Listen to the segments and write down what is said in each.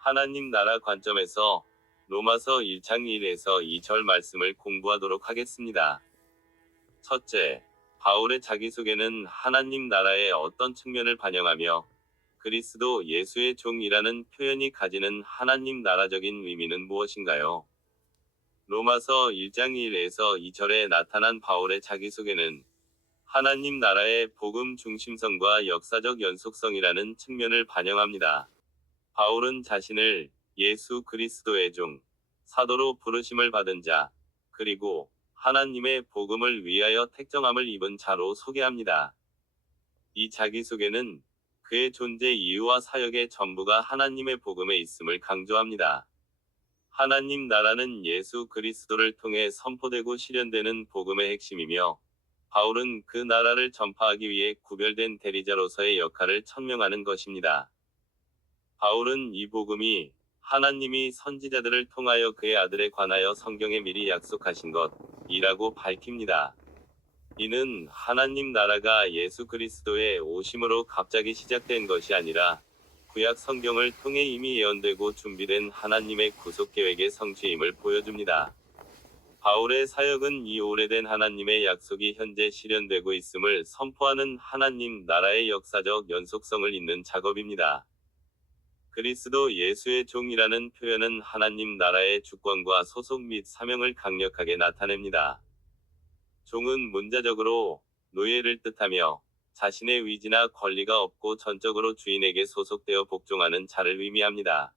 하나님 나라 관점에서 로마서 1장 1에서 2절 말씀을 공부하도록 하겠습니다. 첫째, 바울의 자기소개는 하나님 나라의 어떤 측면을 반영하며 그리스도 예수의 종이라는 표현이 가지는 하나님 나라적인 의미는 무엇인가요? 로마서 1장 1에서 2절에 나타난 바울의 자기소개는 하나님 나라의 복음 중심성과 역사적 연속성이라는 측면을 반영합니다. 바울은 자신을 예수 그리스도의 종, 사도로 부르심을 받은 자, 그리고 하나님의 복음을 위하여 택정함을 입은 자로 소개합니다. 이 자기소개는 그의 존재 이유와 사역의 전부가 하나님의 복음에 있음을 강조합니다. 하나님 나라는 예수 그리스도를 통해 선포되고 실현되는 복음의 핵심이며, 바울은 그 나라를 전파하기 위해 구별된 대리자로서의 역할을 천명하는 것입니다. 바울은 이 복음이 하나님이 선지자들을 통하여 그의 아들에 관하여 성경에 미리 약속하신 것이라고 밝힙니다. 이는 하나님 나라가 예수 그리스도의 오심으로 갑자기 시작된 것이 아니라 구약 성경을 통해 이미 예언되고 준비된 하나님의 구속 계획의 성취임을 보여줍니다. 바울의 사역은 이 오래된 하나님의 약속이 현재 실현되고 있음을 선포하는 하나님 나라의 역사적 연속성을 잇는 작업입니다. 그리스도 예수의 종이라는 표현은 하나님 나라의 주권과 소속 및 사명을 강력하게 나타냅니다. 종은 문자적으로 노예를 뜻하며 자신의 의지나 권리가 없고 전적으로 주인에게 소속되어 복종하는 자를 의미합니다.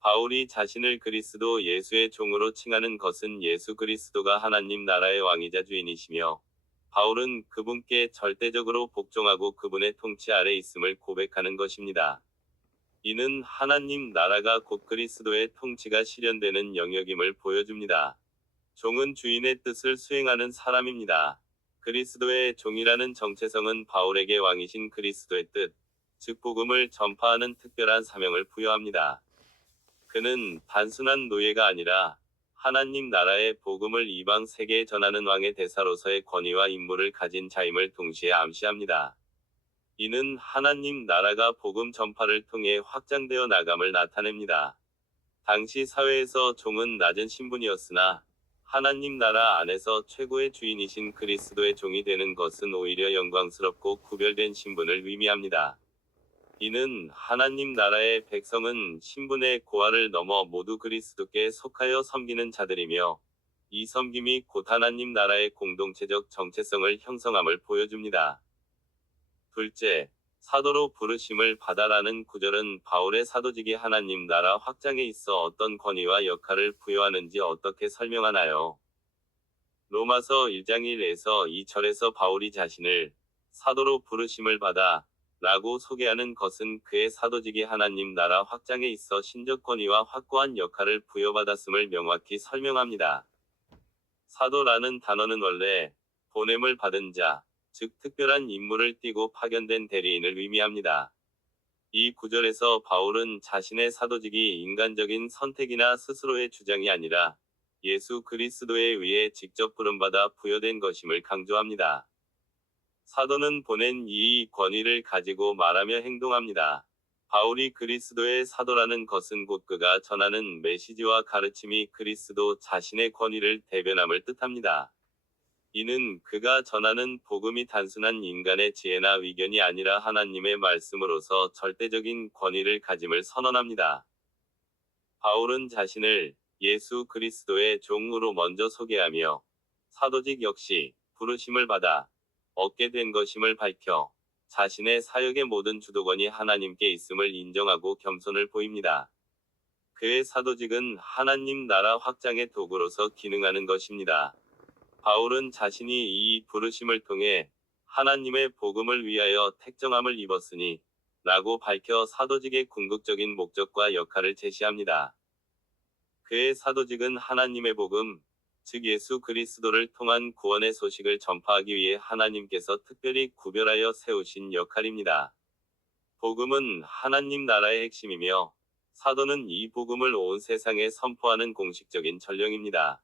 바울이 자신을 그리스도 예수의 종으로 칭하는 것은 예수 그리스도가 하나님 나라의 왕이자 주인이시며, 바울은 그분께 절대적으로 복종하고 그분의 통치 아래 있음을 고백하는 것입니다. 이는 하나님 나라가 곧 그리스도의 통치가 실현되는 영역임을 보여줍니다. 종은 주인의 뜻을 수행하는 사람입니다. 그리스도의 종이라는 정체성은 바울에게 왕이신 그리스도의 뜻, 즉 복음을 전파하는 특별한 사명을 부여합니다. 그는 단순한 노예가 아니라 하나님 나라의 복음을 이방 세계에 전하는 왕의 대사로서의 권위와 임무를 가진 자임을 동시에 암시합니다. 이는 하나님 나라가 복음 전파를 통해 확장되어 나감을 나타냅니다. 당시 사회에서 종은 낮은 신분이었으나 하나님 나라 안에서 최고의 주인이신 그리스도의 종이 되는 것은 오히려 영광스럽고 구별된 신분을 의미합니다. 이는 하나님 나라의 백성은 신분의 고하를 넘어 모두 그리스도께 속하여 섬기는 자들이며, 이 섬김이 곧 하나님 나라의 공동체적 정체성을 형성함을 보여줍니다. 둘째, 사도로 부르심을 받아라는 구절은 바울의 사도직이 하나님 나라 확장에 있어 어떤 권위와 역할을 부여하는지 어떻게 설명하나요? 로마서 1장 1에서 2절에서 바울이 자신을 사도로 부르심을 받아 라고 소개하는 것은 그의 사도직이 하나님 나라 확장에 있어 신적 권위와 확고한 역할을 부여받았음을 명확히 설명합니다. 사도라는 단어는 원래 보냄을 받은 자, 즉 특별한 임무를 띠고 파견된 대리인을 의미합니다. 이 구절에서 바울은 자신의 사도직이 인간적인 선택이나 스스로의 주장이 아니라 예수 그리스도에 의해 직접 부름받아 부여된 것임을 강조합니다. 사도는 보낸 이 권위를 가지고 말하며 행동합니다. 바울이 그리스도의 사도라는 것은 곧 그가 전하는 메시지와 가르침이 그리스도 자신의 권위를 대변함을 뜻합니다. 이는 그가 전하는 복음이 단순한 인간의 지혜나 의견이 아니라 하나님의 말씀으로서 절대적인 권위를 가짐을 선언합니다. 바울은 자신을 예수 그리스도의 종으로 먼저 소개하며 사도직 역시 부르심을 받아 얻게 된 것임을 밝혀 자신의 사역의 모든 주도권이 하나님께 있음을 인정하고 겸손을 보입니다. 그의 사도직은 하나님 나라 확장의 도구로서 기능하는 것입니다. 바울은 자신이 이 부르심을 통해 하나님의 복음을 위하여 택정함을 입었으니 라고 밝혀 사도직의 궁극적인 목적과 역할을 제시합니다. 그의 사도직은 하나님의 복음, 즉 예수 그리스도를 통한 구원의 소식을 전파하기 위해 하나님께서 특별히 구별하여 세우신 역할입니다. 복음은 하나님 나라의 핵심이며, 사도는 이 복음을 온 세상에 선포하는 공식적인 전령입니다.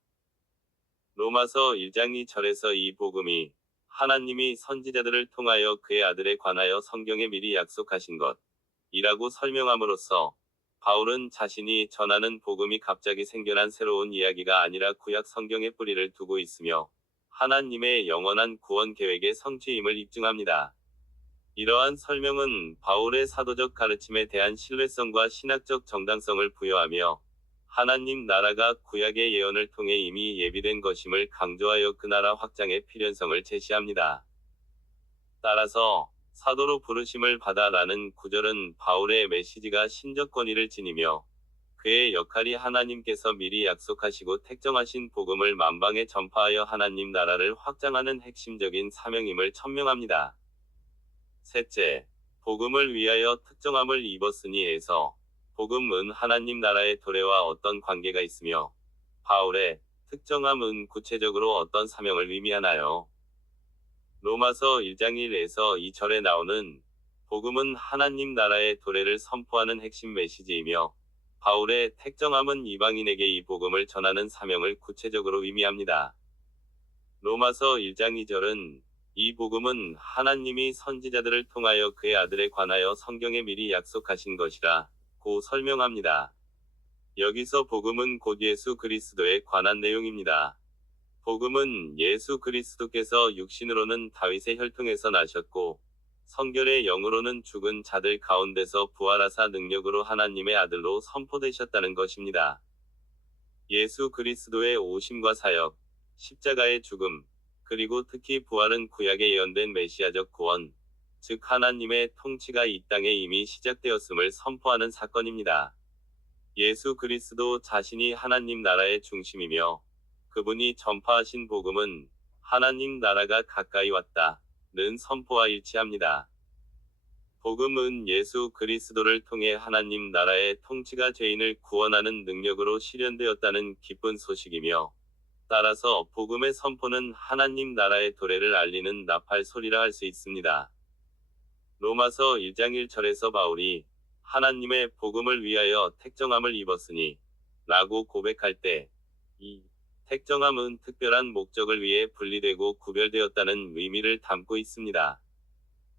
로마서 1장 2절에서 이 복음이 하나님이 선지자들을 통하여 그의 아들에 관하여 성경에 미리 약속하신 것이라고 설명함으로써 바울은 자신이 전하는 복음이 갑자기 생겨난 새로운 이야기가 아니라 구약 성경의 뿌리를 두고 있으며 하나님의 영원한 구원 계획의 성취임을 입증합니다. 이러한 설명은 바울의 사도적 가르침에 대한 신뢰성과 신학적 정당성을 부여하며 하나님 나라가 구약의 예언을 통해 이미 예비된 것임을 강조하여 그 나라 확장의 필연성을 제시합니다. 따라서 사도로 부르심을 받아라는 구절은 바울의 메시지가 신적 권위를 지니며 그의 역할이 하나님께서 미리 약속하시고 택정하신 복음을 만방에 전파하여 하나님 나라를 확장하는 핵심적인 사명임을 천명합니다. 셋째, 복음을 위하여 특정함을 입었으니에서 복음은 하나님 나라의 도래와 어떤 관계가 있으며 바울의 특정함은 구체적으로 어떤 사명을 의미하나요? 로마서 1장 1에서 2절에 나오는 복음은 하나님 나라의 도래를 선포하는 핵심 메시지이며 바울의 택정함은 이방인에게 이 복음을 전하는 사명을 구체적으로 의미합니다. 로마서 1장 2절은 이 복음은 하나님이 선지자들을 통하여 그의 아들에 관하여 성경에 미리 약속하신 것이라 고 설명합니다. 여기서 복음은 곧 예수 그리스도에 관한 내용입니다. 복음은 예수 그리스도께서 육신으로는 다윗의 혈통에서 나셨고 성결의 영으로는 죽은 자들 가운데서 부활하사 능력으로 하나님의 아들로 선포되셨다는 것입니다. 예수 그리스도의 오심과 사역, 십자가의 죽음, 그리고 특히 부활은 구약에 예언된 메시아적 구원, 즉 하나님의 통치가 이 땅에 이미 시작되었음을 선포하는 사건입니다. 예수 그리스도 자신이 하나님 나라의 중심이며 그분이 전파하신 복음은 하나님 나라가 가까이 왔다는 선포와 일치합니다. 복음은 예수 그리스도를 통해 하나님 나라의 통치가 죄인을 구원하는 능력으로 실현되었다는 기쁜 소식이며 따라서 복음의 선포는 하나님 나라의 도래를 알리는 나팔 소리라 할 수 있습니다. 로마서 1장 1절에서 바울이 하나님의 복음을 위하여 택정함을 입었으니 라고 고백할 때 이 택정함은 특별한 목적을 위해 분리되고 구별되었다는 의미를 담고 있습니다.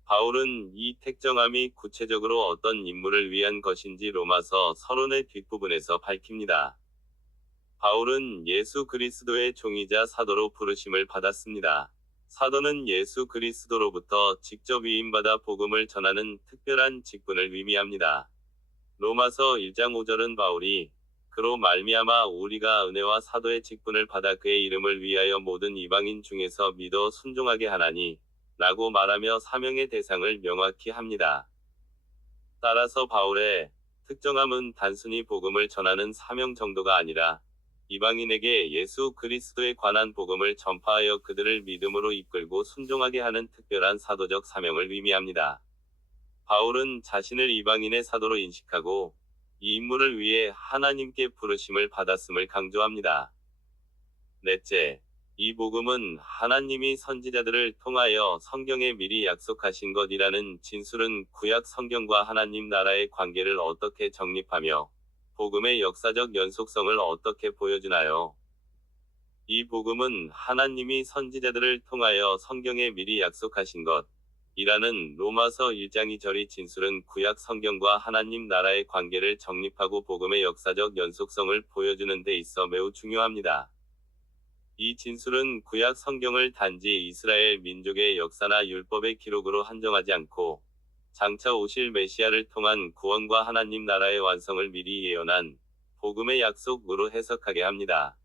바울은 이 택정함이 구체적으로 어떤 인물을 위한 것인지 로마서 서론의 뒷부분에서 밝힙니다. 바울은 예수 그리스도의 종이자 사도로 부르심을 받았습니다. 사도는 예수 그리스도로부터 직접 위임받아 복음을 전하는 특별한 직분을 의미합니다. 로마서 1장 5절은 바울이 그로 말미암아 우리가 은혜와 사도의 직분을 받아 그의 이름을 위하여 모든 이방인 중에서 믿어 순종하게 하나니 라고 말하며 사명의 대상을 명확히 합니다. 따라서 바울의 특정함은 단순히 복음을 전하는 사명 정도가 아니라 이방인에게 예수 그리스도에 관한 복음을 전파하여 그들을 믿음으로 이끌고 순종하게 하는 특별한 사도적 사명을 의미합니다. 바울은 자신을 이방인의 사도로 인식하고 이 임무를 위해 하나님께 부르심을 받았음을 강조합니다. 넷째, 이 복음은 하나님이 선지자들을 통하여 성경에 미리 약속하신 것이라는 진술은 구약 성경과 하나님 나라의 관계를 어떻게 정립하며 복음의 역사적 연속성을 어떻게 보여주나요? 이 복음은 하나님이 선지자들을 통하여 성경에 미리 약속하신 것 이라는 로마서 1장 2절의 진술은 구약 성경과 하나님 나라의 관계를 정립하고 복음의 역사적 연속성을 보여주는 데 있어 매우 중요합니다. 이 진술은 구약 성경을 단지 이스라엘 민족의 역사나 율법의 기록으로 한정하지 않고 장차 오실 메시아를 통한 구원과 하나님 나라의 완성을 미리 예언한 복음의 약속으로 해석하게 합니다.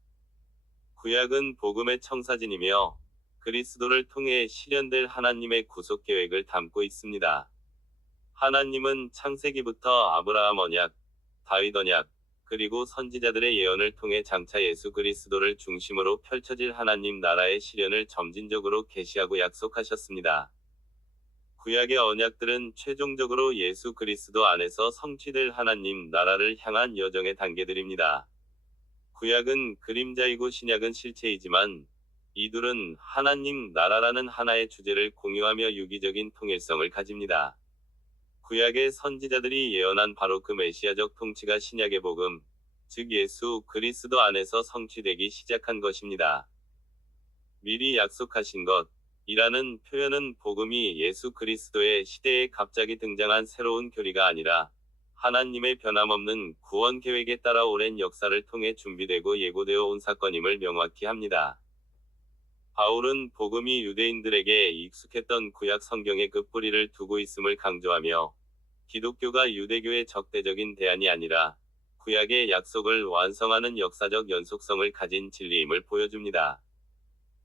구약은 복음의 청사진이며 그리스도를 통해 실현될 하나님의 구속 계획을 담고 있습니다. 하나님은 창세기부터 아브라함 언약, 다윗 언약, 그리고 선지자들의 예언을 통해 장차 예수 그리스도를 중심으로 펼쳐질 하나님 나라의 실현을 점진적으로 계시하고 약속하셨습니다. 구약의 언약들은 최종적으로 예수 그리스도 안에서 성취될 하나님 나라를 향한 여정의 단계들입니다. 구약은 그림자이고 신약은 실체이지만 이 둘은 하나님 나라라는 하나의 주제를 공유하며 유기적인 통일성을 가집니다. 구약의 선지자들이 예언한 바로 그 메시아적 통치가 신약의 복음, 즉 예수 그리스도 안에서 성취되기 시작한 것입니다. 미리 약속하신 것 이라는 표현은 복음이 예수 그리스도의 시대에 갑자기 등장한 새로운 교리가 아니라 하나님의 변함없는 구원 계획에 따라 오랜 역사를 통해 준비되고 예고되어 온 사건임을 명확히 합니다. 바울은 복음이 유대인들에게 익숙했던 구약 성경에 그 뿌리를 두고 있음을 강조하며 기독교가 유대교의 적대적인 대안이 아니라 구약의 약속을 완성하는 역사적 연속성을 가진 진리임을 보여줍니다.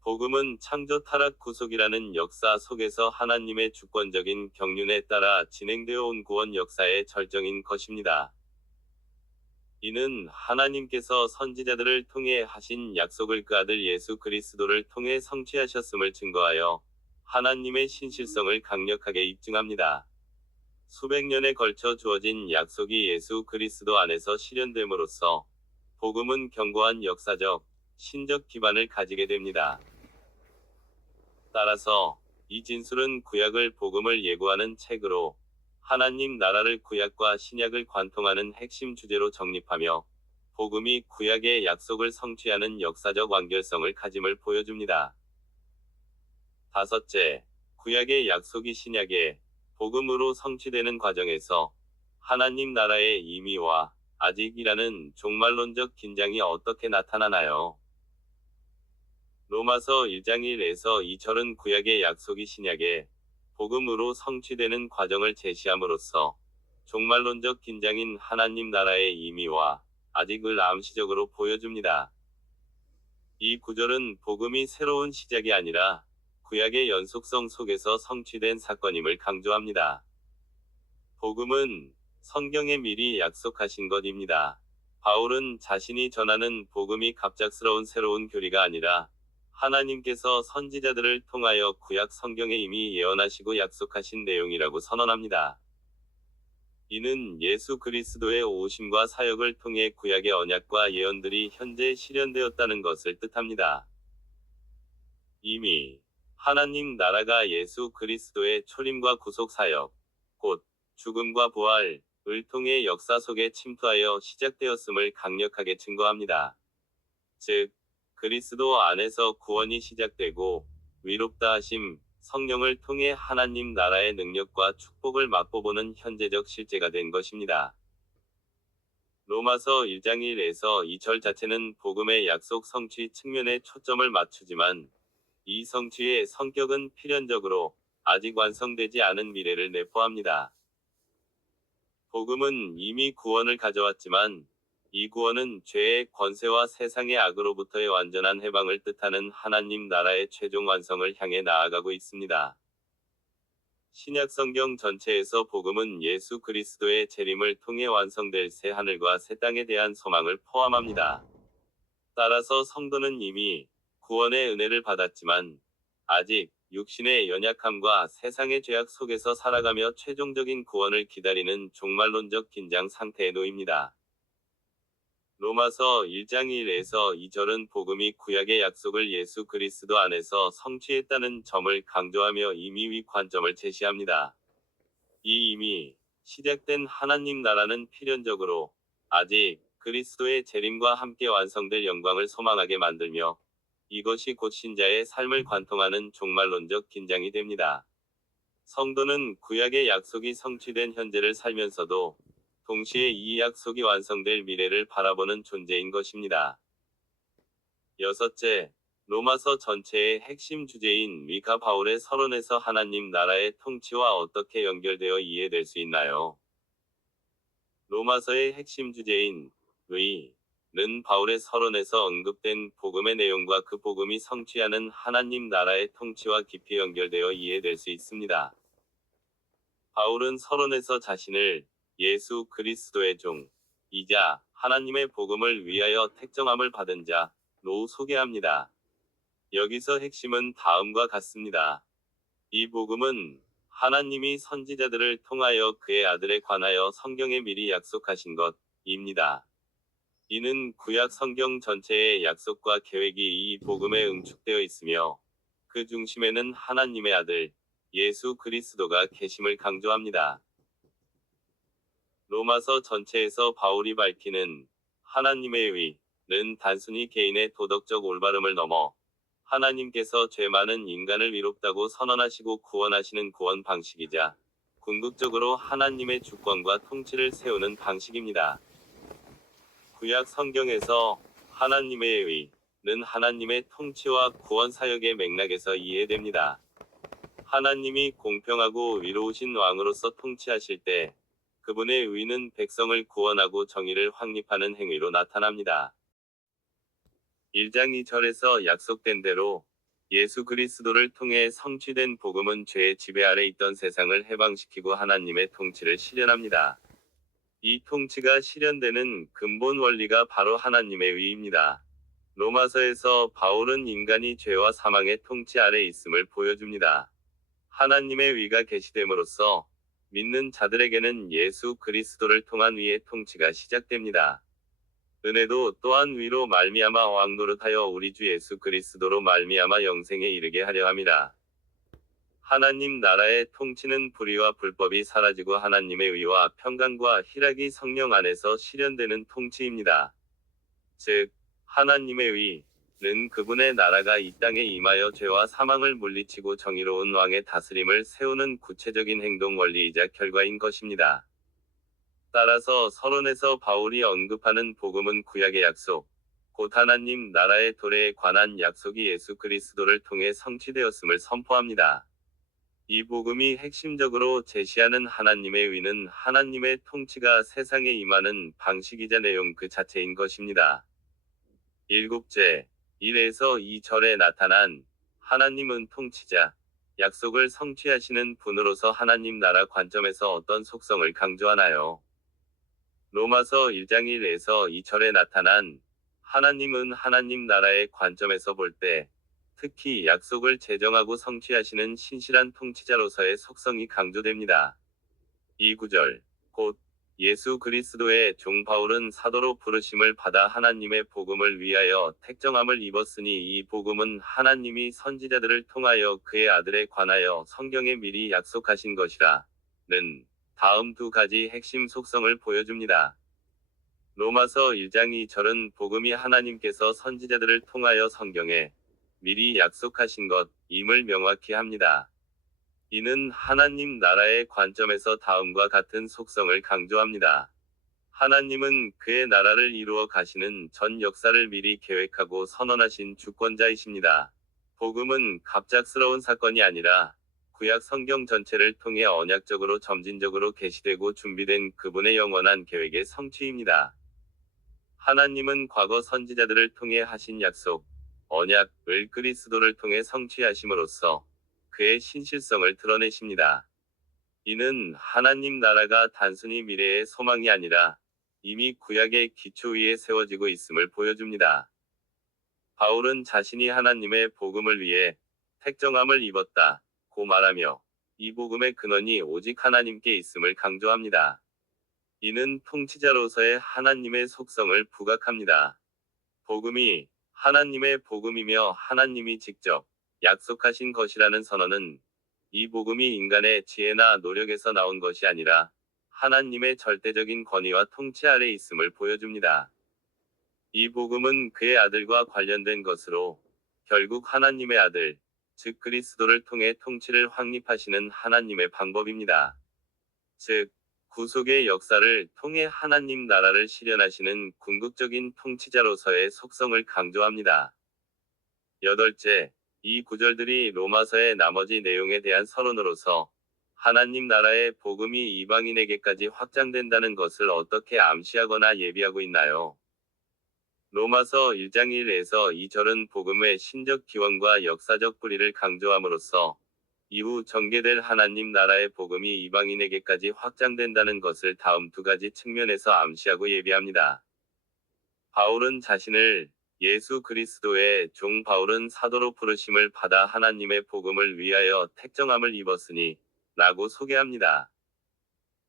복음은 창조 타락 구속이라는 역사 속에서 하나님의 주권적인 경륜에 따라 진행되어 온 구원 역사의 절정인 것입니다. 이는 하나님께서 선지자들을 통해 하신 약속을 그 아들 예수 그리스도를 통해 성취하셨음을 증거하여 하나님의 신실성을 강력하게 입증합니다. 수백 년에 걸쳐 주어진 약속이 예수 그리스도 안에서 실현됨으로써 복음은 견고한 역사적, 신적 기반을 가지게 됩니다. 따라서 이 진술은 구약을 복음을 예고하는 책으로 하나님 나라를 구약과 신약을 관통하는 핵심 주제로 정립하며 복음이 구약의 약속을 성취하는 역사적 완결성을 가짐을 보여줍니다. 다섯째, 구약의 약속이 신약의 복음으로 성취되는 과정에서 하나님 나라의 임의와 아직이라는 종말론적 긴장이 어떻게 나타나나요? 로마서 1장 1에서 2절은 구약의 약속이 신약의 복음으로 성취되는 과정을 제시함으로써 종말론적 긴장인 하나님 나라의 임의와 아직을 암시적으로 보여줍니다. 이 구절은 복음이 새로운 시작이 아니라 구약의 연속성 속에서 성취된 사건임을 강조합니다. 복음은 성경에 미리 약속하신 것입니다. 바울은 자신이 전하는 복음이 갑작스러운 새로운 교리가 아니라 하나님께서 선지자들을 통하여 구약 성경에 이미 예언하시고 약속하신 내용이라고 선언합니다. 이는 예수 그리스도의 오심과 사역을 통해 구약의 언약과 예언들이 현재 실현되었다는 것을 뜻합니다. 이미 하나님 나라가 예수 그리스도의 초림과 구속 사역, 곧 죽음과 부활을 통해 역사 속에 침투하여 시작되었음을 강력하게 증거합니다. 즉, 그리스도 안에서 구원이 시작되고 위롭다 하심, 성령을 통해 하나님 나라의 능력과 축복을 맛보보는 현재적 실제가 된 것입니다. 로마서 1장 1에서 2절 자체는 복음의 약속 성취 측면에 초점을 맞추지만 이 성취의 성격은 필연적으로 아직 완성되지 않은 미래를 내포합니다. 복음은 이미 구원을 가져왔지만 이 구원은 죄의 권세와 세상의 악으로부터의 완전한 해방을 뜻하는 하나님 나라의 최종 완성을 향해 나아가고 있습니다. 신약 성경 전체에서 복음은 예수 그리스도의 재림을 통해 완성될 새 하늘과 새 땅에 대한 소망을 포함합니다. 따라서 성도는 이미 구원의 은혜를 받았지만 아직 육신의 연약함과 세상의 죄악 속에서 살아가며 최종적인 구원을 기다리는 종말론적 긴장 상태에 놓입니다. 로마서 1장 1에서 2절은 복음이 구약의 약속을 예수 그리스도 안에서 성취했다는 점을 강조하며 임의의 관점을 제시합니다. 이 이미 시작된 하나님 나라는 필연적으로 아직 그리스도의 재림과 함께 완성될 영광을 소망하게 만들며 이것이 곧 신자의 삶을 관통하는 종말론적 긴장이 됩니다. 성도는 구약의 약속이 성취된 현재를 살면서도 동시에 이 약속이 완성될 미래를 바라보는 존재인 것입니다. 여섯째, 로마서 전체의 핵심 주제인 위가 바울의 서론에서 하나님 나라의 통치와 어떻게 연결되어 이해될 수 있나요? 로마서의 핵심 주제인 는 바울의 서론에서 언급된 복음의 내용과 그 복음이 성취하는 하나님 나라의 통치와 깊이 연결되어 이해될 수 있습니다. 바울은 서론에서 자신을 예수 그리스도의 종이자 하나님의 복음을 위하여 택정함을 받은 자로 소개합니다. 여기서 핵심은 다음과 같습니다. 이 복음은 하나님이 선지자들을 통하여 그의 아들에 관하여 성경에 미리 약속하신 것입니다. 이는 구약 성경 전체의 약속과 계획이 이 복음에 응축되어 있으며 그 중심에는 하나님의 아들 예수 그리스도가 계심을 강조합니다. 로마서 전체에서 바울이 밝히는 하나님의 의는 단순히 개인의 도덕적 올바름을 넘어 하나님께서 죄 많은 인간을 위롭다고 선언하시고 구원하시는 구원 방식이자 궁극적으로 하나님의 주권과 통치를 세우는 방식입니다. 구약 성경에서 하나님의 의는 하나님의 통치와 구원 사역의 맥락에서 이해됩니다. 하나님이 공평하고 의로우신 왕으로서 통치하실 때 그분의 의는 백성을 구원하고 정의를 확립하는 행위로 나타납니다. 1장 2절에서 약속된 대로 예수 그리스도를 통해 성취된 복음은 죄의 지배 아래 있던 세상을 해방시키고 하나님의 통치를 실현합니다. 이 통치가 실현되는 근본 원리가 바로 하나님의 의입니다. 로마서에서 바울은 인간이 죄와 사망의 통치 아래 있음을 보여줍니다. 하나님의 의가 계시됨으로써 믿는 자들에게는 예수 그리스도를 통한 의의 통치가 시작됩니다. 은혜도 또한 위로 말미암아 왕 노릇하여 우리 주 예수 그리스도로 말미암아 영생에 이르게 하려 함이라. 하나님 나라의 통치는 불의와 불법이 사라지고 하나님의 의와 평강과 희락이 성령 안에서 실현되는 통치입니다. 즉, 하나님의 의는 그분의 나라가 이 땅에 임하여 죄와 사망을 물리치고 정의로운 왕의 다스림을 세우는 구체적인 행동 원리이자 결과인 것입니다. 따라서 서론에서 바울이 언급하는 복음은 구약의 약속, 곧 하나님 나라의 도래에 관한 약속이 예수 그리스도를 통해 성취되었음을 선포합니다. 이 복음이 핵심적으로 제시하는 하나님의 의는 하나님의 통치가 세상에 임하는 방식이자 내용 그 자체인 것입니다. 7제 1에서 2절에 나타난 하나님은 통치자, 약속을 성취하시는 분으로서 하나님 나라 관점에서 어떤 속성을 강조하나요? 로마서 1장 1에서 2절에 나타난 하나님은 하나님 나라의 관점에서 볼 때 특히 약속을 제정하고 성취하시는 신실한 통치자로서의 속성이 강조됩니다. 이 구절, 곧 예수 그리스도의 종 바울은 사도로 부르심을 받아 하나님의 복음을 위하여 택정함을 입었으니 이 복음은 하나님이 선지자들을 통하여 그의 아들에 관하여 성경에 미리 약속하신 것이라 는 다음 두 가지 핵심 속성을 보여줍니다. 로마서 1장 2절은 복음이 하나님께서 선지자들을 통하여 성경에 미리 약속하신 것임을 명확히 합니다. 이는 하나님 나라의 관점에서 다음과 같은 속성을 강조합니다. 하나님은 그의 나라를 이루어 가시는 전 역사를 미리 계획하고 선언하신 주권자이십니다. 복음은 갑작스러운 사건이 아니라 구약 성경 전체를 통해 언약적으로 점진적으로 계시되고 준비된 그분의 영원한 계획의 성취입니다. 하나님은 과거 선지자들을 통해 하신 약속, 언약을 그리스도를 통해 성취하심으로써 그의 신실성을 드러내십니다. 이는 하나님 나라가 단순히 미래의 소망이 아니라 이미 구약의 기초 위에 세워지고 있음을 보여줍니다. 바울은 자신이 하나님의 복음을 위해 택정함을 입었다고 말하며 이 복음의 근원이 오직 하나님께 있음을 강조합니다. 이는 통치자로서의 하나님의 속성을 부각합니다. 복음이 하나님의 복음이며 하나님이 직접 약속하신 것이라는 선언은 이 복음이 인간의 지혜나 노력에서 나온 것이 아니라 하나님의 절대적인 권위와 통치 아래 있음을 보여줍니다. 이 복음은 그의 아들과 관련된 것으로 결국 하나님의 아들, 즉 그리스도를 통해 통치를 확립하시는 하나님의 방법입니다. 즉, 구속의 역사를 통해 하나님 나라를 실현하시는 궁극적인 통치자로서의 속성을 강조합니다. 8째, 이 구절들이 로마서의 나머지 내용에 대한 서론으로서 하나님 나라의 복음이 이방인에게까지 확장된다는 것을 어떻게 암시하거나 예비하고 있나요? 로마서 1장 1에서 2절은 복음의 신적 기원과 역사적 뿌리를 강조함으로써 이후 전개될 하나님 나라의 복음이 이방인에게까지 확장된다는 것을 다음 두 가지 측면에서 암시하고 예비합니다. 바울은 자신을 예수 그리스도의 종 바울은 사도로 부르심을 받아 하나님의 복음을 위하여 택정함을 입었으니 라고 소개합니다.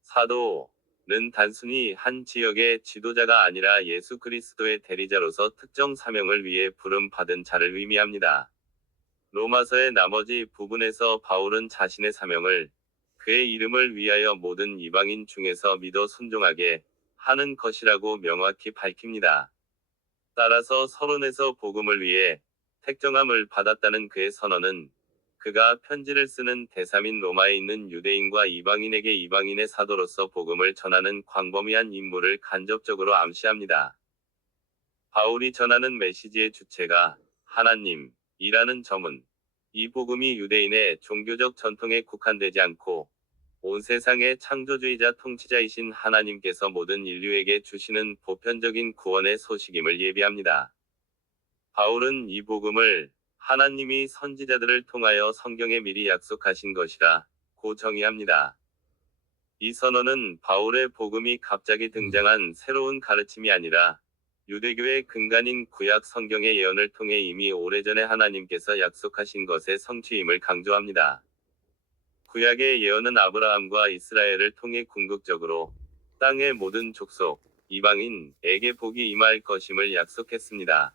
사도는 단순히 한 지역의 지도자가 아니라 예수 그리스도의 대리자로서 특정 사명을 위해 부름 받은 자를 의미합니다. 로마서의 나머지 부분에서 바울은 자신의 사명을 그의 이름을 위하여 모든 이방인 중에서 믿어 순종하게 하는 것이라고 명확히 밝힙니다. 따라서 서론에서 복음을 위해 택정함을 받았다는 그의 선언은 그가 편지를 쓰는 대사민 로마에 있는 유대인과 이방인에게 이방인의 사도로서 복음을 전하는 광범위한 임무를 간접적으로 암시합니다. 바울이 전하는 메시지의 주체가 하나님이라는 점은 이 복음이 유대인의 종교적 전통에 국한되지 않고 온 세상의 창조주이자 통치자이신 하나님께서 모든 인류에게 주시는 보편적인 구원의 소식임을 예비합니다. 바울은 이 복음을 하나님이 선지자들을 통하여 성경에 미리 약속하신 것이라 고 정의합니다. 이 선언은 바울의 복음이 갑자기 등장한 새로운 가르침이 아니라 유대교의 근간인 구약 성경의 예언을 통해 이미 오래전에 하나님께서 약속하신 것의 성취임을 강조합니다. 구약의 예언은 아브라함과 이스라엘을 통해 궁극적으로 땅의 모든 족속, 이방인에게 복이 임할 것임을 약속했습니다.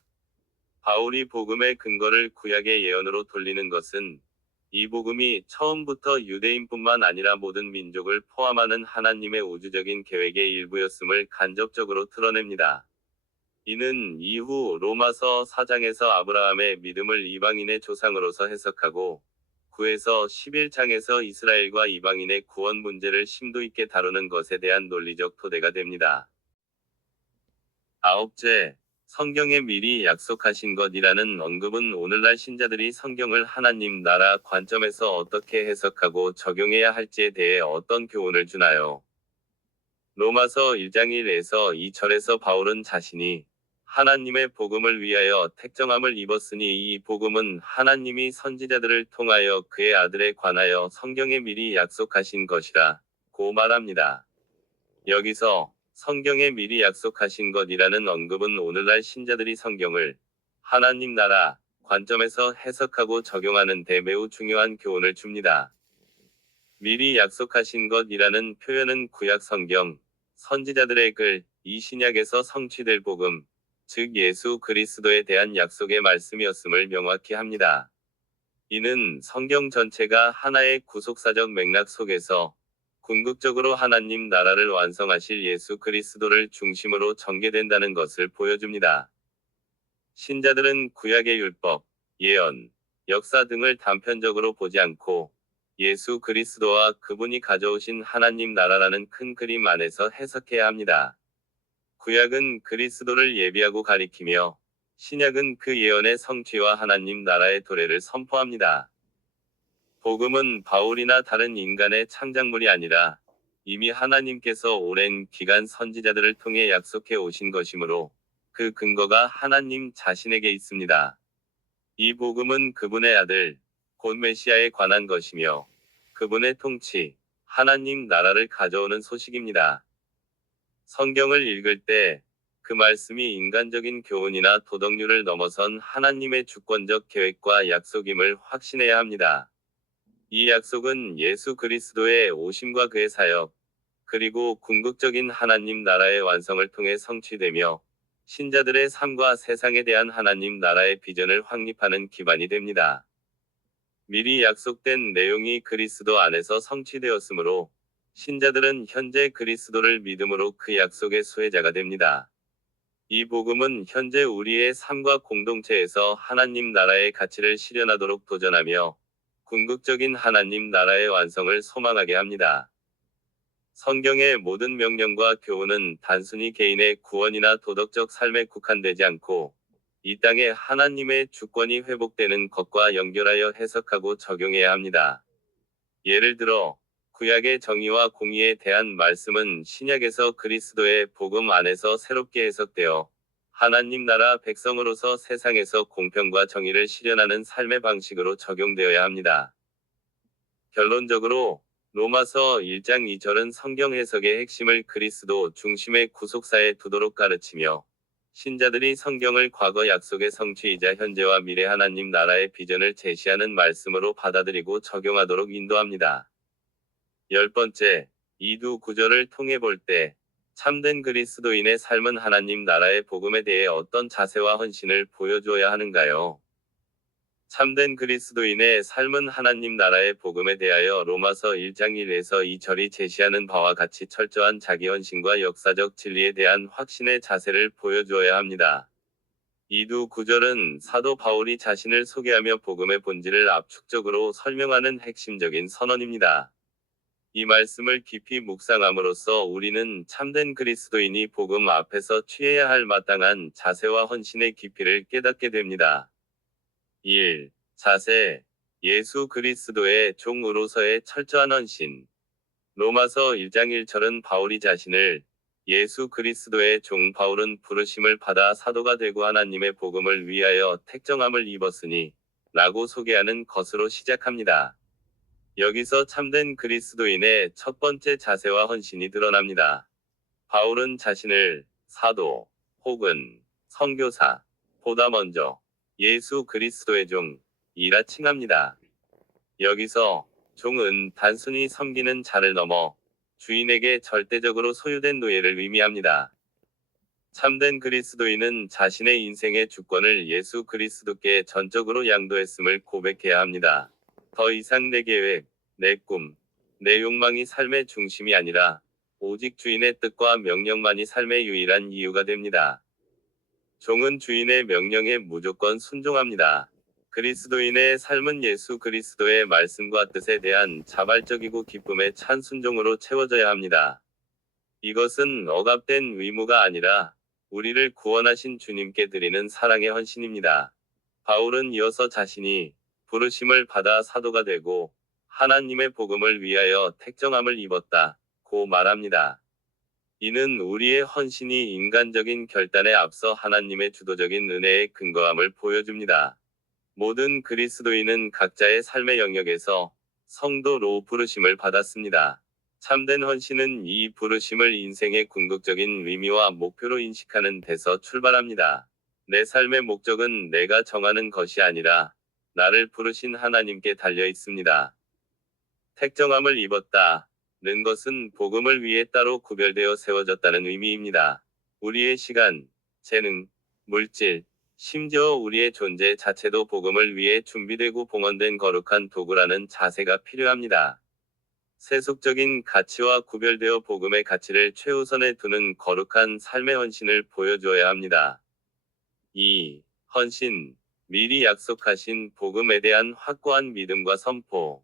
바울이 복음의 근거를 구약의 예언으로 돌리는 것은 이 복음이 처음부터 유대인뿐만 아니라 모든 민족을 포함하는 하나님의 우주적인 계획의 일부였음을 간접적으로 드러냅니다. 이는 이후 로마서 4장에서 아브라함의 믿음을 이방인의 조상으로서 해석하고 9에서 11장에서 이스라엘과 이방인의 구원 문제를 심도 있게 다루는 것에 대한 논리적 토대가 됩니다. 아홉째, 성경에 미리 약속하신 것이라는 언급은 오늘날 신자들이 성경을 하나님 나라 관점에서 어떻게 해석하고 적용해야 할지에 대해 어떤 교훈을 주나요? 로마서 1장 1에서 2절에서 바울은 자신이 하나님의 복음을 위하여 택정함을 입었으니 이 복음은 하나님이 선지자들을 통하여 그의 아들에 관하여 성경에 미리 약속하신 것이라 고 말합니다. 여기서 성경에 미리 약속하신 것이라는 언급은 오늘날 신자들이 성경을 하나님 나라 관점에서 해석하고 적용하는 데 매우 중요한 교훈을 줍니다. 미리 약속하신 것이라는 표현은 구약 성경, 선지자들의 글, 이 신약에서 성취될 복음, 즉 예수 그리스도에 대한 약속의 말씀이었음을 명확히 합니다. 이는 성경 전체가 하나의 구속사적 맥락 속에서 궁극적으로 하나님 나라를 완성하실 예수 그리스도를 중심으로 전개된다는 것을 보여줍니다. 신자들은 구약의 율법, 예언, 역사 등을 단편적으로 보지 않고 예수 그리스도와 그분이 가져오신 하나님 나라라는 큰 그림 안에서 해석해야 합니다. 구약은 그리스도를 예비하고 가리키며 신약은 그 예언의 성취와 하나님 나라의 도래를 선포합니다. 복음은 바울이나 다른 인간의 창작물이 아니라 이미 하나님께서 오랜 기간 선지자들을 통해 약속해 오신 것이므로 그 근거가 하나님 자신에게 있습니다. 이 복음은 그분의 아들, 곧 메시아에 관한 것이며 그분의 통치, 하나님 나라를 가져오는 소식입니다. 성경을 읽을 때 그 말씀이 인간적인 교훈이나 도덕률을 넘어선 하나님의 주권적 계획과 약속임을 확신해야 합니다. 이 약속은 예수 그리스도의 오심과 그의 사역, 그리고 궁극적인 하나님 나라의 완성을 통해 성취되며 신자들의 삶과 세상에 대한 하나님 나라의 비전을 확립하는 기반이 됩니다. 미리 약속된 내용이 그리스도 안에서 성취되었으므로 신자들은 현재 그리스도를 믿음으로 그 약속의 수혜자가 됩니다. 이 복음은 현재 우리의 삶과 공동체에서 하나님 나라의 가치를 실현하도록 도전하며 궁극적인 하나님 나라의 완성을 소망하게 합니다. 성경의 모든 명령과 교훈은 단순히 개인의 구원이나 도덕적 삶에 국한되지 않고 이 땅에 하나님의 주권이 회복되는 것과 연결하여 해석하고 적용해야 합니다. 예를 들어 구약의 정의와 공의에 대한 말씀은 신약에서 그리스도의 복음 안에서 새롭게 해석되어 하나님 나라 백성으로서 세상에서 공평과 정의를 실현하는 삶의 방식으로 적용되어야 합니다. 결론적으로 로마서 1장 2절은 성경 해석의 핵심을 그리스도 중심의 구속사에 두도록 가르치며 신자들이 성경을 과거 약속의 성취이자 현재와 미래 하나님 나라의 비전을 제시하는 말씀으로 받아들이고 적용하도록 인도합니다. 10번째, 이 두 구절을 통해 볼 때 참된 그리스도인의 삶은 하나님 나라의 복음에 대해 어떤 자세와 헌신을 보여줘야 하는가요? 참된 그리스도인의 삶은 하나님 나라의 복음에 대하여 로마서 1장 1에서 2절이 제시하는 바와 같이 철저한 자기 헌신과 역사적 진리에 대한 확신의 자세를 보여주어야 합니다. 이 두 구절은 사도 바울이 자신을 소개하며 복음의 본질을 압축적으로 설명하는 핵심적인 선언입니다. 이 말씀을 깊이 묵상함으로써 우리는 참된 그리스도인이 복음 앞에서 취해야 할 마땅한 자세와 헌신의 깊이를 깨닫게 됩니다. 1. 자세. 예수 그리스도의 종으로서의 철저한 헌신. 로마서 1장 1절은 바울이 자신을 예수 그리스도의 종 바울은 부르심을 받아 사도가 되고 하나님의 복음을 위하여 택정함을 입었으니 라고 소개하는 것으로 시작합니다. 여기서 참된 그리스도인의 첫 번째 자세와 헌신이 드러납니다. 바울은 자신을 사도 혹은 선교사 보다 먼저 예수 그리스도의 종이라 칭합니다. 여기서 종은 단순히 섬기는 자를 넘어 주인에게 절대적으로 소유된 노예를 의미합니다. 참된 그리스도인은 자신의 인생의 주권을 예수 그리스도께 전적으로 양도했음을 고백해야 합니다. 더 이상 내 계획, 내 꿈, 내 욕망이 삶의 중심이 아니라 오직 주인의 뜻과 명령만이 삶의 유일한 이유가 됩니다. 종은 주인의 명령에 무조건 순종합니다. 그리스도인의 삶은 예수 그리스도의 말씀과 뜻에 대한 자발적이고 기쁨의 찬 순종으로 채워져야 합니다. 이것은 억압된 의무가 아니라 우리를 구원하신 주님께 드리는 사랑의 헌신입니다. 바울은 이어서 자신이 부르심을 받아 사도가 되고 하나님의 복음을 위하여 택정함을 입었다고 말합니다. 이는 우리의 헌신이 인간적인 결단에 앞서 하나님의 주도적인 은혜의 근거함을 보여줍니다. 모든 그리스도인은 각자의 삶의 영역에서 성도로 부르심을 받았습니다. 참된 헌신은 이 부르심을 인생의 궁극적인 의미와 목표로 인식하는 데서 출발합니다. 내 삶의 목적은 내가 정하는 것이 아니라 나를 부르신 하나님께 달려 있습니다. 택정함을 입었다는 것은 복음을 위해 따로 구별되어 세워졌다는 의미입니다. 우리의 시간, 재능, 물질, 심지어 우리의 존재 자체도 복음을 위해 준비되고 봉헌된 거룩한 도구라는 자세가 필요합니다. 세속적인 가치와 구별되어 복음의 가치를 최우선에 두는 거룩한 삶의 헌신을 보여줘야 합니다. 2. 헌신. 미리 약속하신 복음에 대한 확고한 믿음과 선포.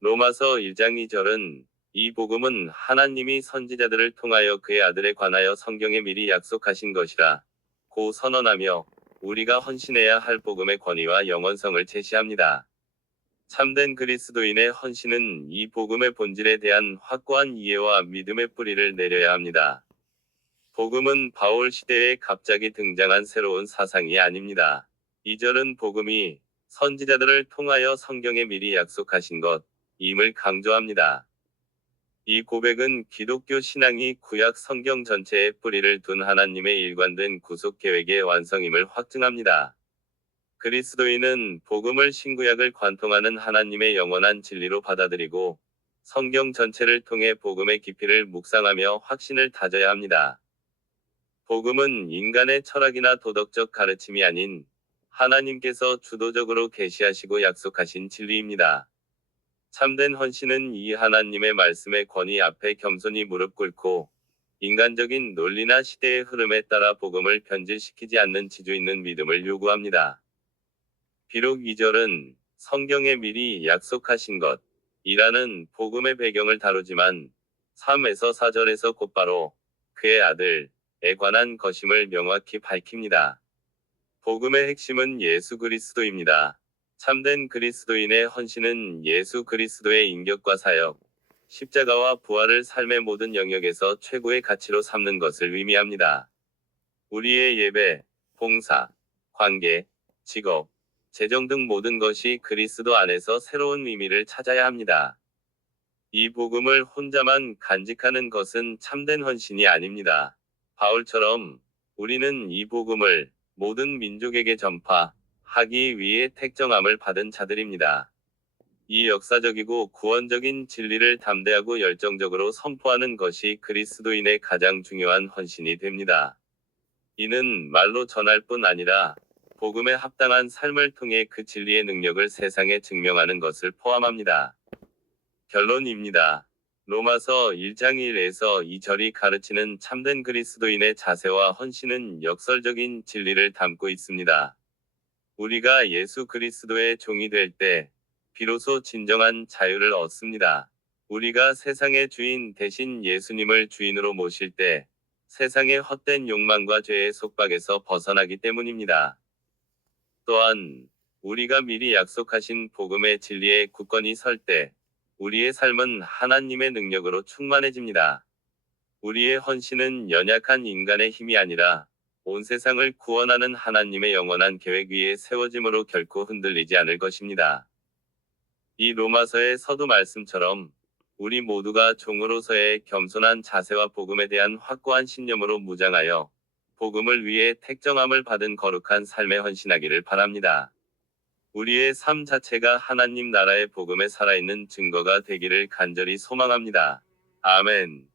로마서 1장 2절은 이 복음은 하나님이 선지자들을 통하여 그의 아들에 관하여 성경에 미리 약속하신 것이라 고 선언하며 우리가 헌신해야 할 복음의 권위와 영원성을 제시합니다. 참된 그리스도인의 헌신은 이 복음의 본질에 대한 확고한 이해와 믿음의 뿌리를 내려야 합니다. 복음은 바울 시대에 갑자기 등장한 새로운 사상이 아닙니다. 2절은 복음이 선지자들을 통하여 성경에 미리 약속하신 것임을 강조합니다. 이 고백은 기독교 신앙이 구약 성경 전체에 뿌리를 둔 하나님의 일관된 구속 계획의 완성임을 확증합니다. 그리스도인은 복음을 신구약을 관통하는 하나님의 영원한 진리로 받아들이고 성경 전체를 통해 복음의 깊이를 묵상하며 확신을 다져야 합니다. 복음은 인간의 철학이나 도덕적 가르침이 아닌 하나님께서 주도적으로 계시하시고 약속하신 진리입니다. 참된 헌신은 이 하나님의 말씀의 권위 앞에 겸손히 무릎 꿇고 인간적인 논리나 시대의 흐름에 따라 복음을 변질시키지 않는 지주 있는 믿음을 요구합니다. 비록 2절은 성경에 미리 약속하신 것이라는 복음의 배경을 다루지만 3에서 4절에서 곧바로 그의 아들에 관한 것임을 명확히 밝힙니다. 복음의 핵심은 예수 그리스도입니다. 참된 그리스도인의 헌신은 예수 그리스도의 인격과 사역, 십자가와 부활을 삶의 모든 영역에서 최고의 가치로 삼는 것을 의미합니다. 우리의 예배, 봉사, 관계, 직업, 재정 등 모든 것이 그리스도 안에서 새로운 의미를 찾아야 합니다. 이 복음을 혼자만 간직하는 것은 참된 헌신이 아닙니다. 바울처럼 우리는 이 복음을 모든 민족에게 전파하기 위해 택정함을 받은 자들입니다. 이 역사적이고 구원적인 진리를 담대하고 열정적으로 선포하는 것이 그리스도인의 가장 중요한 헌신이 됩니다. 이는 말로 전할 뿐 아니라 복음에 합당한 삶을 통해 그 진리의 능력을 세상에 증명하는 것을 포함합니다. 결론입니다. 로마서 1장 1에서 2절이 가르치는 참된 그리스도인의 자세와 헌신은 역설적인 진리를 담고 있습니다. 우리가 예수 그리스도의 종이 될 때, 비로소 진정한 자유를 얻습니다. 우리가 세상의 주인 대신 예수님을 주인으로 모실 때, 세상의 헛된 욕망과 죄의 속박에서 벗어나기 때문입니다. 또한, 우리가 미리 약속하신 복음의 진리에 굳건히 설 때, 우리의 삶은 하나님의 능력으로 충만해집니다. 우리의 헌신은 연약한 인간의 힘이 아니라 온 세상을 구원하는 하나님의 영원한 계획 위에 세워짐으로 결코 흔들리지 않을 것입니다. 이 로마서의 서두 말씀처럼 우리 모두가 종으로서의 겸손한 자세와 복음에 대한 확고한 신념으로 무장하여 복음을 위해 택정함을 받은 거룩한 삶에 헌신하기를 바랍니다. 우리의 삶 자체가 하나님 나라의 복음에 살아있는 증거가 되기를 간절히 소망합니다. 아멘.